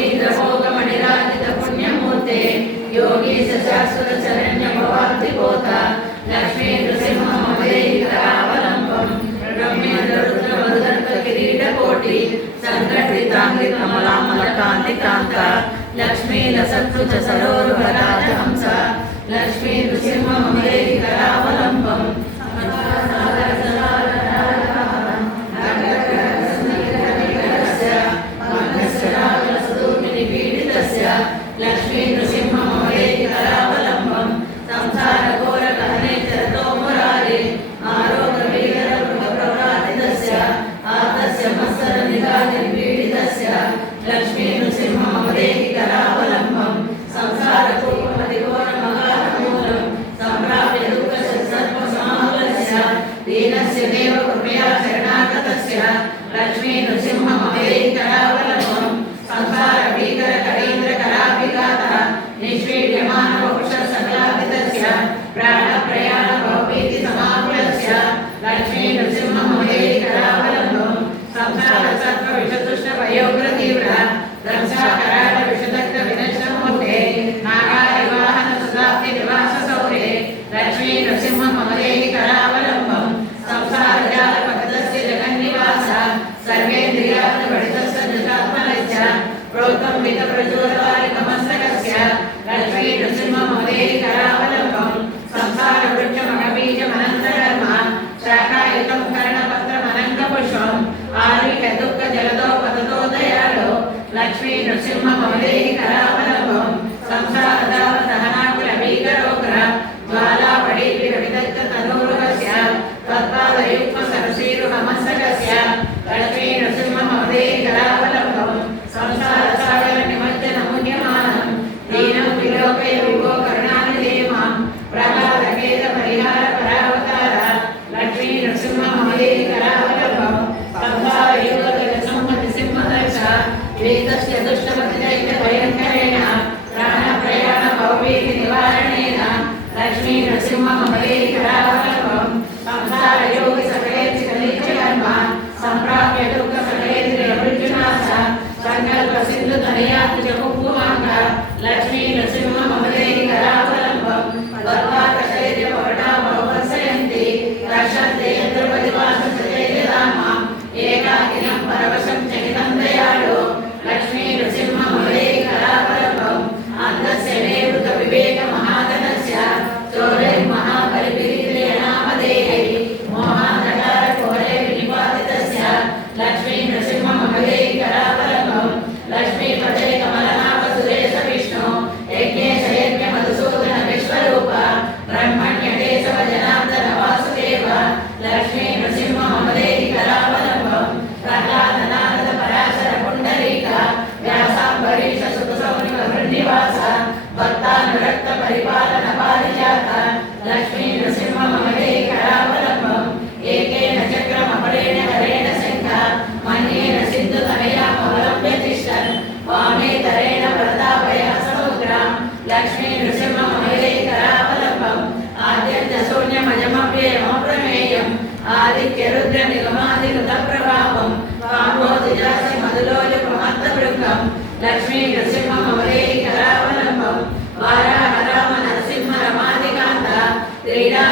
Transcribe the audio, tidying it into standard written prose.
योगीन्द्रभोगमणिराजित पुण्यमूर्ते योगीश शाश्वत शरण्य भवाब्धिभूत लक्ष्मी नृसिंहमदेहिकरावलम्बम् ब्रह्मेन्द्र रुद्र मधुदत्त किरीटकोटि संघटितांगि कमलामलकान्तिकान्त लक्ष्मी लसत्कुच सरोरुहराजहंस लक्ष्मी नृसिंहमदेहिकरावलम्बम् लक्ष्मी नृसिंहमदेहिकरावलम्बम् संसार घोर कहने चरतो मुरारे आरोग्यवीरप्रभ्रव्रातितस्य आतस्य मत्सर निधानिर्पीडितस्य लक्ष्मी नृसिंहमदेहिकरावलम्बम् संसार कूपमतिघोरमगाधमूलम् सम्प्राप्य दुःखसर्पसमाकुलस्य दीनस्य देव कृपया शरणागतस्य लक्ष्मी नृसिंहमदेहिकरावलम्बम् संसार भीकर करीन्द्र कराभिघातः निष्पीड्यमान वपुष सकलापितस्य प्राण प्रयाण भवभीति समाकुलस्य लक्ष्मी नृसिंहमदेहिकरावलम्बम् संसार सत्व विषतुष्ट वयोग्र तीव्र दंसा कराळ विषदग्ध विनश्यमूर्ते नागाय वाहन सुधाप्ति निवास सौरे लक्ष्मी नृसिंहमदेहिकरावलम्बम् संसार जाल पकदस्य जगन्निवास सर्वेन्द्रियात् वडितस्य दशात्मनस्य प्रोक्तं वितप्रचोदवारिकमस्तकस्य लक्ष्मी नृसिंहमदेहिकरावलम्बम् संसार वृक्षमणबीजमनन्तकर्म शाखायुतं कर्णपत्रमनङ्गपुष्पम् आर्विक दुःख जलदो पततो दयालो लक्ष्मी नृसिंहमदेहिकरावलम्बम् संसार दावदहनाकुल भीकरोग्र ज्वाला पडीविदग्ध तनूरुहस्य तत्पादयुक्म सरसीरुहमस्तकस्य लक्ष्मी नृसिंहमदेहिकरावलम्बम् संसार सागर निमज्जन मुह्यमानम् दीनं विलोकय विभो करुणानिधेमां प्रहलादखेद परिहार परावतार लक्ष्मी नृसिंहमदेहिकरावलम्बम् संसार युगगज संहति सिंहदर्श वेदस्य दुष्टमतिदैत्य भयङ्करेण प्राण प्रयाण भवभीति निवारणेन लक्ष्मी नृसिंहमदेहिकरावलम्बम् संसार योगि सकलेचिकनित्यकर्म सम्प्राप्य दुःख सकलेन्द्रिय मृत्युनाश संकल्प सिंधु तनयात् जगुपुमांग लक्ष्मी नृसिंहमदेहिकरावलम्बम् वर्वाकशैर्य पवटा भववत्सयन्ति रक्षन्ते यत्रपतिवास सचैर्यधामाम् एकाकिनं परवशं चकितं दयाळु लक्ष्मी नृसिंहमदेहिकरावलम्बम् अन्धस्य निवृत्त विवेक महागणस्य चोरैर्महाबलिभिरीन्द्रियनामधेयैः मोहान्धकार घोरे विनिपातितस्य लक्ष्मी नृसिंहमदेहिकरावलम्बम् लक्ष्मीपते कमलनाभ सुरेश विष्णु यज्ञेश यज्ञ मधुसूदन विश्वरूप ब्रह्मण्य केशव जनार्दन वासुदेव लक्ष्मी नृसिंहमदेहिकरावलम्बम् प्रह्लाद नारद पराशर पुण्डरीक व्यासाम्बरीश सुतसौनिक वृन्निवास भक्तानुरक्त परिपालन पारिजात लक्ष्मी नृसिंहमदेहिकरावलम्बम् एकेन चक्रमपरेण हरेण शङ्ख मन्येन सिन्धुतनयामवलम्ब्य तिष्ठन् वामेतरेण प्रतापय समुद्रां लक्ष्मी नृसिंहमदेहिकरावलम्बम् आद्यन्त शून्यमजमव्ययमप्रमेयम् आदित्य रुद्र निगमादिकृतप्रभावम् काम्बोधिजासि मधुलोलप्रमत्तभृङ्गम् लक्ष्मी नृसिंहमदेहिकरावलम्बम् वाराह राम नरसिंह रमादिकान्त क्रीडा